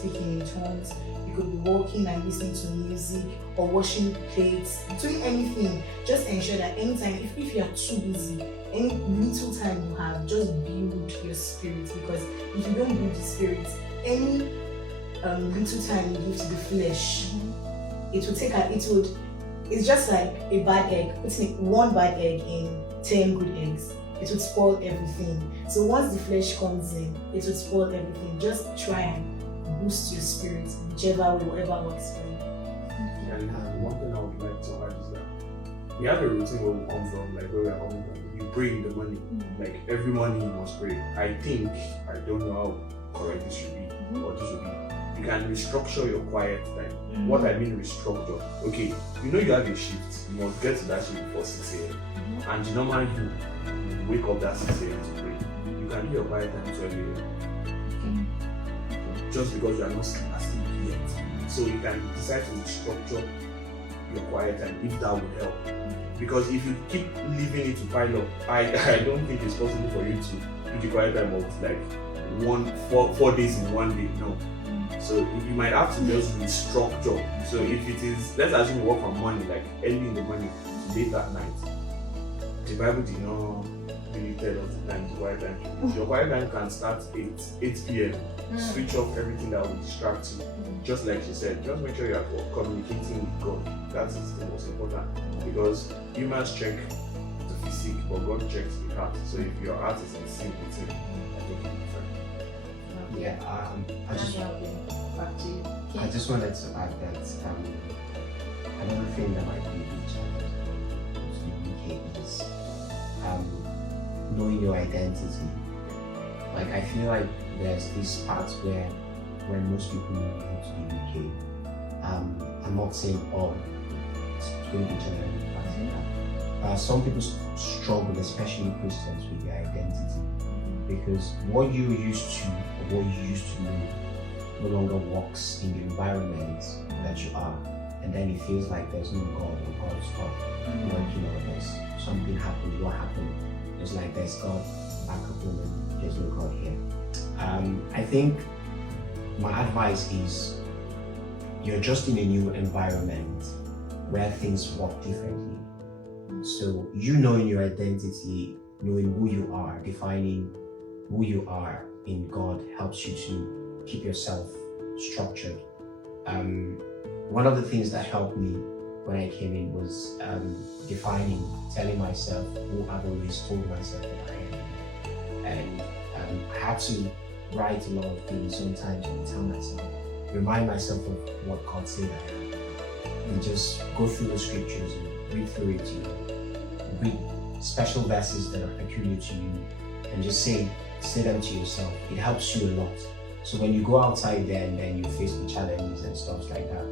speaking in tongues, you could be walking and listening to music or washing plates, doing anything. Just ensure that anytime, if you are too busy, any little time you have, just build your spirit, because if you don't build the spirit, any little time you give to the flesh, it will take it's just like a bad egg, putting one bad egg in 10 good eggs. It would spoil everything. So once the flesh comes in, it would spoil everything. Just try and boost your spirit, whichever way, whatever works for you. And one thing I would like to add is that we have a routine where we come from, like where we are coming from. You pray in the morning, like every morning you must pray. I don't know how correct this should be, or this should be. You can restructure your quiet time. What I mean restructure, okay, you know you have a shift, you must get to that shift before 6 a.m. And normally you wake up that 6 a.m. to pray. You can do your quiet time 12 a.m. Just because you are not asleep yet. So you can decide to restructure your quiet time if that would help. Because if you keep leaving it to pile up, I don't think it's possible for you to do the quiet time of like 4 days in one day. No. So you might have to just restructure. So if it is, let's assume you work from morning, like early in the morning to late at night. The Bible did not really tell us the time to quiet time. Your quiet time can start 8 p.m. Switch off everything that will distract you. Just like she said, just make sure you are communicating with God. That is the most important. Because humans check the physique, but God checks the heart. So if your heart is in sync with Him, I think you'll be fine. Yeah, I just wanted to add that another thing that might be a challenge to the UK is knowing your identity. Like, I feel like there's this part where when most people move to the UK, I'm not saying all, it's going to be general. Some people struggle, especially Christians, with their identity, because what you used to, or what you used to know, no longer works in the environment that you are, and then it feels like there's no God, or God stopped working on this. Something happened, what happened? It's like there's God back at home and there's no God here. I think my advice is you're just in a new environment where things work differently. So you knowing your identity, knowing who you are, defining who you are in God helps you to keep yourself structured. One of the things that helped me when I came in was defining, telling myself who I've always told myself that I am. And I had to write a lot of things sometimes and tell myself, remind myself of what God said I am. And just go through the scriptures and read through it to you. Read special verses that are peculiar to you and just say them to yourself. It helps you a lot. So when you go outside there and then you face the challenges and stuff like that,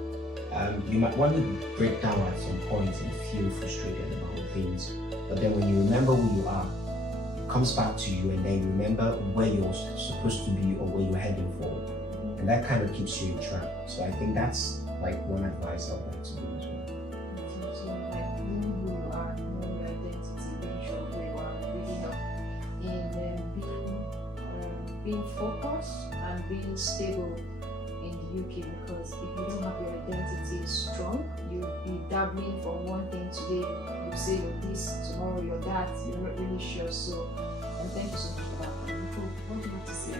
you might want to break down at some point and feel frustrated about things. But then when you remember who you are, it comes back to you, and then you remember where you're supposed to be or where you're heading for. And that kind of keeps you in track. So I think that's like one advice I'd like to do as well. So like knowing who you are, knowing your identity, being sure who you are really help in being focused and being stable in the UK, because if you don't have your identity strong, you'll be dabbling from one thing today, you say you're this, tomorrow you're that, you're not really sure. So, and thank you so much for that. What do you want to say?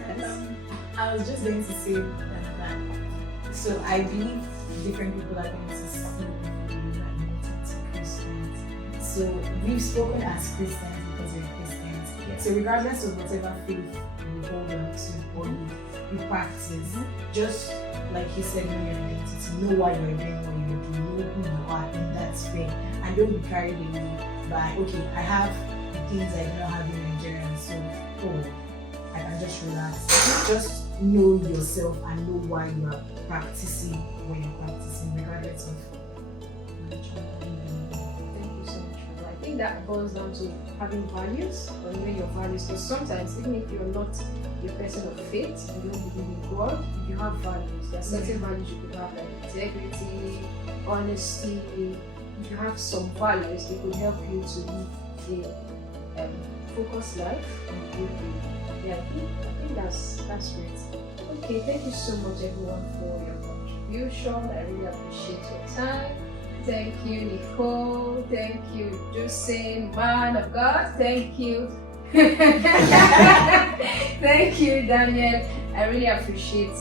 I was just going to say that. So I believe different people are going to see you as Christians. So we've spoken as Christians because we're Christians. Yeah. So regardless of whatever faith you hold on to or you practice, just like he said, know your identity, know why you're doing what you're doing, know who you are in that sphere, and don't be carried away by, okay, I have things I do not have in Nigeria, so I can just relax. Just know yourself and know why you are practicing when you're practicing, regardless of religion. Thank you so much for that. I think that boils down to having values, or knowing your values. Because sometimes, even if you're not a person of faith, you don't believe in God, if you have values, there are certain values you could have, like integrity, honesty. If you have some values, it could help you to live a focused life and live. Yeah, I think that's great. Okay, thank you so much everyone for your contribution. I really appreciate your time. Thank you, Nicole. Thank you, Jose, man of God. Thank you. Thank you, Daniel. I really appreciate.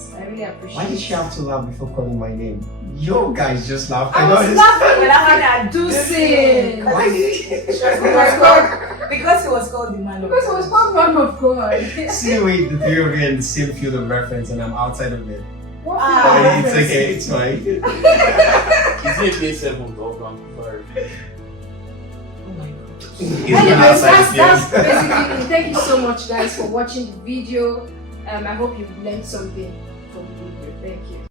Why did she have to laugh before calling my name? Yo, guys, just laugh. I was laughing when I had that Dulce. Why did Because he was called the man of Because it was called man of God. See, wait, the three of you are in the same field of reference, and I'm outside of it. What Ah. It's okay, it's fine. Is it play 7th or Bank 5? Oh my god. He's Anyways, not outside that's of it. basically it. Thank you so much, guys, for watching the video. I hope you've learned something from the video. Thank you.